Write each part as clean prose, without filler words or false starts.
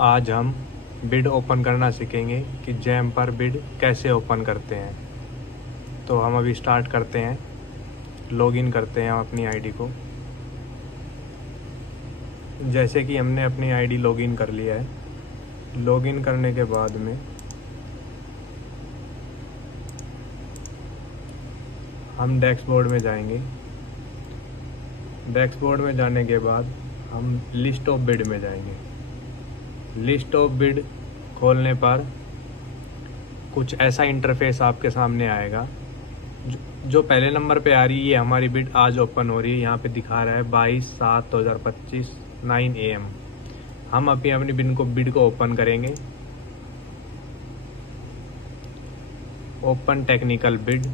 आज हम bid open करना सीखेंगे कि जैम पर बिड कैसे ओपन करते हैं। तो हम अभी स्टार्ट करते हैं, लॉगिन करते हैं हम अपनी आईडी को। जैसे कि हमने अपनी आईडी लॉगिन कर लिया है। लॉगिन करने के बाद में हम डैशबोर्ड में जाएंगे। डैशबोर्ड में जाने के बाद हम लिस्ट ऑफ बिड में जाएंगे। लिस्ट ऑफ बिड खोलने पर कुछ ऐसा इंटरफेस आपके सामने आएगा। जो पहले नंबर पे आ रही है, ये हमारी बिड आज ओपन हो रही है। यहाँ पे दिखा रहा है 22/7/2025 9 AM। हम अभी अपनी बिड को ओपन करेंगे। Open technical bid,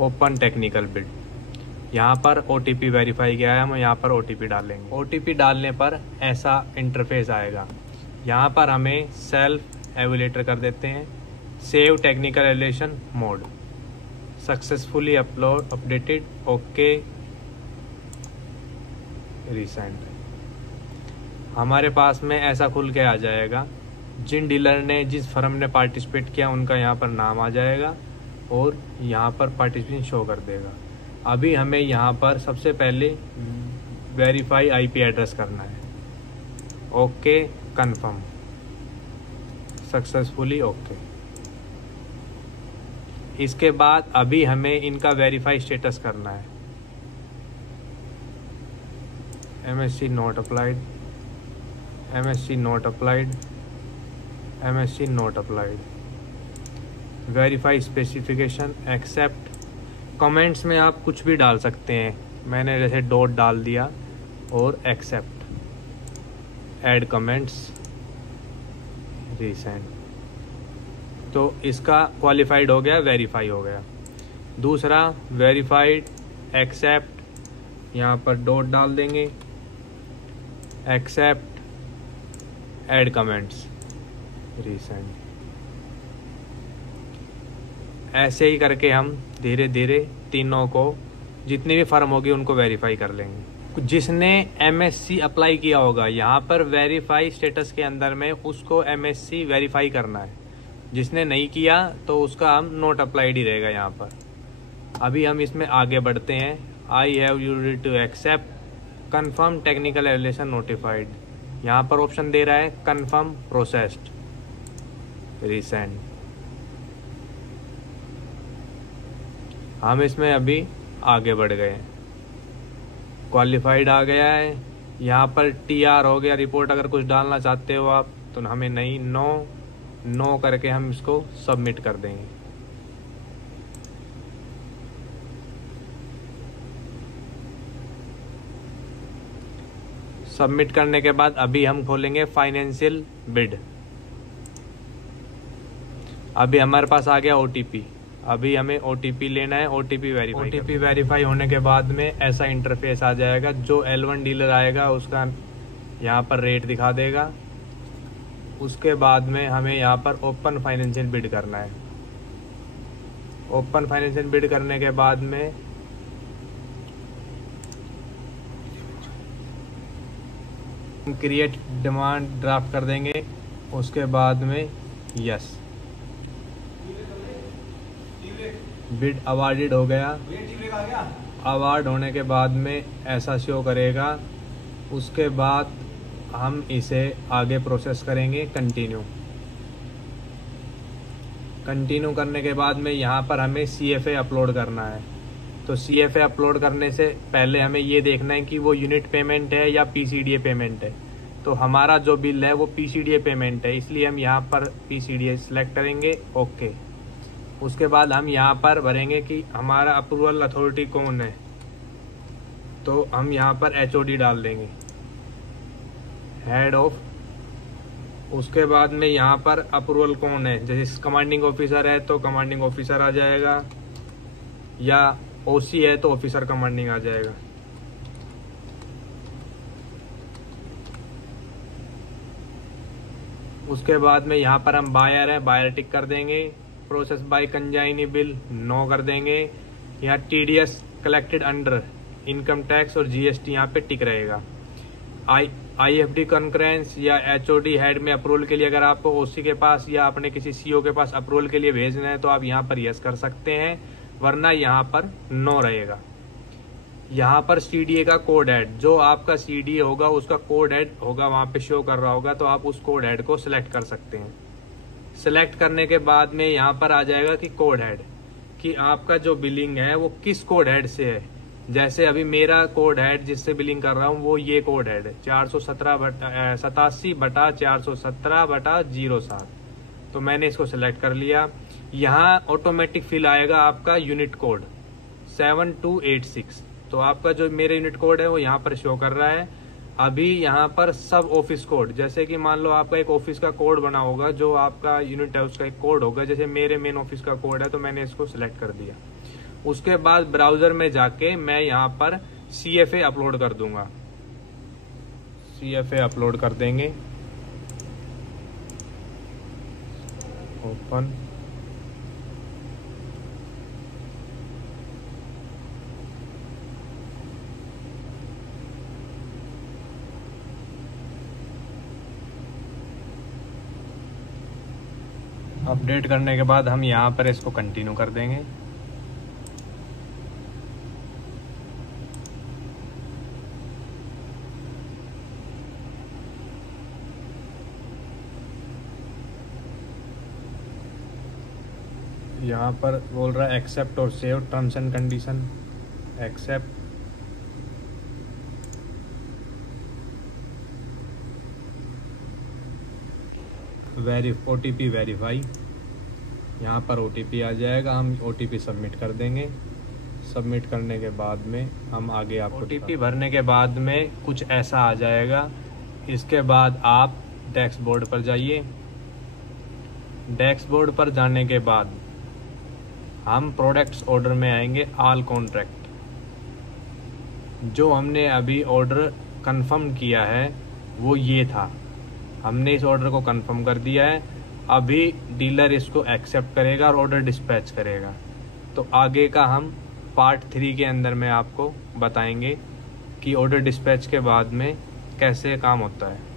open technical bid. यहाँ पर OTP वेरीफाई किया है, हम यहाँ पर OTP डालेंगे। OTP डालने पर ऐसा इंटरफेस आएगा। यहाँ पर हमें सेल्फ एवेलेटर कर देते हैं। Save technical evaluation mode, successfully upload updated, okay recent. हमारे पास में ऐसा खुल के आ जाएगा। जिन डीलर ने, जिस फर्म ने पार्टिसिपेट किया, उनका यहाँ पर नाम आ जाएगा और यहाँ पर पार्टिसिपेशन शो कर देगा। अभी हमें यहाँ पर सबसे पहले वेरीफाई IP एड्रेस करना है। Okay, confirm, successfully okay. इसके बाद अभी हमें इनका वेरीफाई स्टेटस करना है। MSC not applied, MSC not applied, MSC not applied. Verify specification, accept. Comments में आप कुछ भी डाल सकते हैं। मैंने जैसे डॉट डाल दिया और एक्सेप्ट। Add comments, resend. तो इसका क्वालिफाइड हो गया, वेरीफाई हो गया। दूसरा वेरीफाइड, एक्सेप्ट, यहाँ पर डॉट डाल देंगे, एक्सेप्ट, ऐड कमेंट्स, रीसेंड। ऐसे ही करके हम धीरे धीरे तीनों को, जितनी भी फर्म होगी, उनको वेरीफाई कर लेंगे। जिसने MSC अप्लाई किया होगा, यहाँ पर वेरीफाई स्टेटस के अंदर में उसको MSC वेरीफाई करना है। जिसने नहीं किया तो उसका हम नोट अप्लाइड ही रहेगा यहाँ पर। अभी हम इसमें आगे बढ़ते हैं। I have used to accept, confirm technical evaluation notified. यहाँ पर ऑप्शन दे रहा है कन्फर्म प्रोसेस्ड, रिसेंड। हम इसमें अभी आगे बढ़ गए। क्वालिफाइड आ गया है। यहाँ पर TR हो गया, रिपोर्ट अगर कुछ डालना चाहते हो आप तो हमें नहीं, नो करके हम इसको सबमिट कर देंगे। सबमिट करने के बाद अभी हम खोलेंगे फाइनेंशियल बिड। अभी हमारे पास आ गया OTP। अभी हमें OTP लेना है, OTP वेरीफाई होने के बाद में ऐसा इंटरफेस आ जाएगा। जो L1 डीलर आएगा उसका यहाँ पर रेट दिखा देगा। उसके बाद में हमें यहाँ पर ओपन फाइनेंशियल बिड करना है। ओपन फाइनेंशियल बिड करने के बाद में हम क्रिएट डिमांड ड्राफ्ट कर देंगे। उसके बाद में यस, बिड अवार्डेड हो गया। अवार्ड होने के बाद में ऐसा शो करेगा। उसके बाद हम इसे आगे प्रोसेस करेंगे, कंटिन्यू करने के बाद में यहाँ पर हमें CFA अपलोड करना है। तो CFA अपलोड करने से पहले हमें ये देखना है कि वो यूनिट पेमेंट है या PCDA पेमेंट है। तो हमारा जो बिल है वो PCDA पेमेंट है, इसलिए हम यहाँ पर PCDA सिलेक्ट करेंगे, ओके। उसके बाद हम यहाँ पर भरेंगे कि हमारा अप्रूवल अथॉरिटी कौन है। तो हम यहाँ पर HOD डाल देंगे, हेड ऑफ। उसके बाद में यहाँ पर अप्रूवल कौन है, जैसे कमांडिंग ऑफिसर है तो कमांडिंग ऑफिसर आ जाएगा, या OC है तो ऑफिसर कमांडिंग आ जाएगा। उसके बाद में यहाँ पर हम बायर है, बायर टिक कर देंगे। Process by consignee bill no कर देंगे। यहाँ TDS collected under income tax और GST यहाँ पे टिक रहेगा। IFD कॉन्फ्रेंस या HOD हेड में अप्रूवल के लिए अगर आपको OC के पास या अपने किसी CO के पास अप्रूवल के लिए भेजना है तो आप यहाँ पर यस कर सकते हैं, वरना यहाँ पर नो रहेगा। यहाँ पर CDA का कोड हेड, जो आपका CDA होगा उसका कोड हेड होगा वहाँ पे शो कर रहा होगा, तो आप उस कोड हेड को सिलेक्ट कर सकते हैं। सिलेक्ट करने के बाद में यहाँ पर आ जाएगा कि कोड हेड, कि आपका जो बिलिंग है वो किस कोड हेड से है। जैसे अभी मेरा कोड हेड जिससे बिलिंग कर रहा हूँ वो ये कोड हेड है 87/417/007, तो मैंने इसको सिलेक्ट कर लिया। यहाँ ऑटोमेटिक फिल आएगा आपका यूनिट कोड 7286, तो आपका जो मेरा यूनिट कोड है वो यहाँ पर शो कर रहा है। अभी यहाँ पर सब ऑफिस कोड, जैसे कि मान लो आपका एक ऑफिस का कोड बना होगा, जो आपका यूनिट है उसका एक कोड होगा, जैसे मेरे मेन ऑफिस का कोड है तो मैंने इसको सिलेक्ट कर दिया। उसके बाद ब्राउजर में जाके मैं यहाँ पर CFA अपलोड कर दूंगा। CFA अपलोड कर देंगे, ओपन। अपडेट करने के बाद हम यहाँ पर इसको कंटिन्यू कर देंगे। यहाँ पर बोल रहा है एक्सेप्ट और save terms and condition, accept. OTP verify, यहाँ पर OTP आ जाएगा, हम OTP सबमिट कर देंगे। सबमिट करने के बाद में हम आगे आपको OTP भरने के बाद में कुछ ऐसा आ जाएगा। इसके बाद आप डैशबोर्ड पर जाइए। डैशबोर्ड पर जाने के बाद हम प्रोडक्ट्स ऑर्डर में आएंगे, ऑल कॉन्ट्रैक्ट। जो हमने अभी ऑर्डर कंफर्म किया है वो ये था, हमने इस ऑर्डर को कंफर्म कर दिया है। अभी डीलर इसको एक्सेप्ट करेगा और ऑर्डर डिस्पैच करेगा। तो आगे का हम पार्ट 3 के अंदर में आपको बताएंगे कि ऑर्डर डिस्पैच के बाद में कैसे काम होता है।